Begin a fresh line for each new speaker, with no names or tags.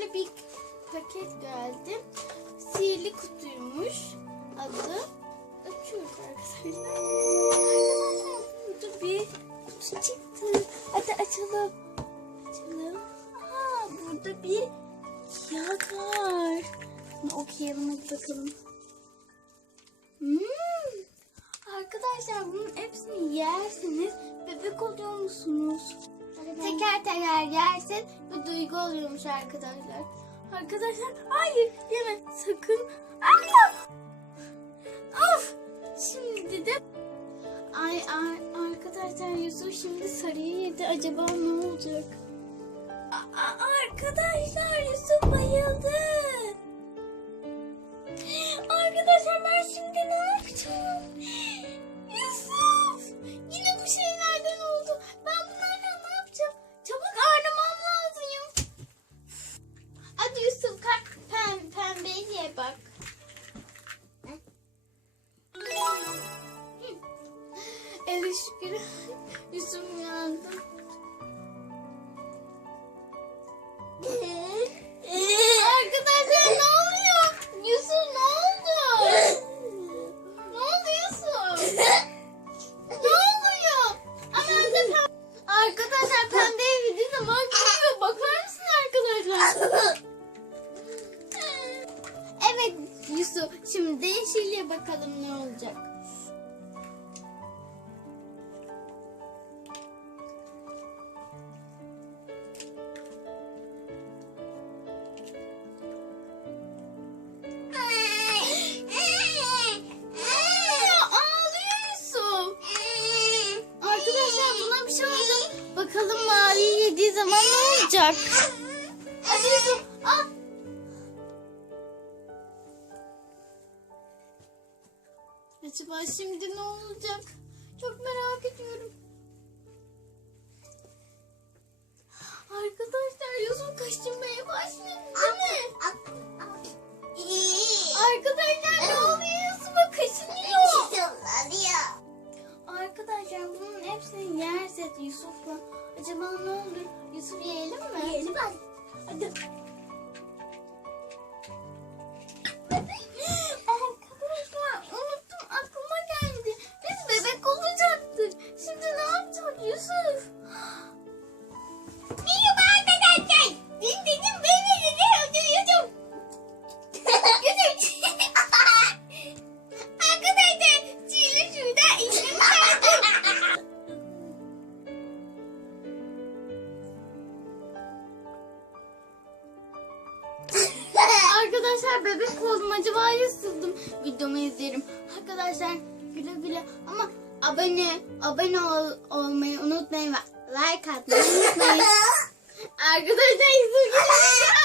böyle bir paket geldi. Sihirli kutuymuş adı. Açıyoruz. Arkadaşlar burada bir kutu çıktı. Hadi açalım. Açalım. Aa, burada bir kağıt var. Bunu okuyalım hadi bakalım. Hmm. Arkadaşlar bunun hepsini yerseniz bebek oluyor musunuz? Teker teker yersin ve duygu oluyormuş arkadaşlar. Arkadaşlar hayır yeme sakın. Aa! Of! Şimdi de ay, ay arkadaşlar Yusuf şimdi sarıyı yedi. Acaba ne olacak? Aa, arkadaşlar Yusuf bayıldı. Arkadaşlar ben şimdi ne yapacağım? Şükür. Yusuf uyandı. Arkadaşlar ne oluyor? Yusuf ne oldu? Ne oluyor? Arkadaşlar pembeye ama gidiyor. Bakar mısın arkadaşlar? evet Yusuf. Şimdi yeşille bakalım ne olacak. Olacak? Acaba şimdi ne olacak? Çok merak ediyorum. Arkadaşlar Yusuf kaşınmaya başladı hepsini yersek Yusuf'la acaba ne olur? Yusuf yiyelim mi? Yiyelim hadi. Hadi. Arkadaşlar unuttum aklıma geldi. Biz bebek olacaktık. Şimdi ne yapacak Yusuf? Merhaba Arkadaşlar bebek oldum acaba ısırdım. Videomu izlerim. Arkadaşlar güle güle ama abone abone ol, olmayı unutmayın like atmayı unutmayın. Arkadaşlar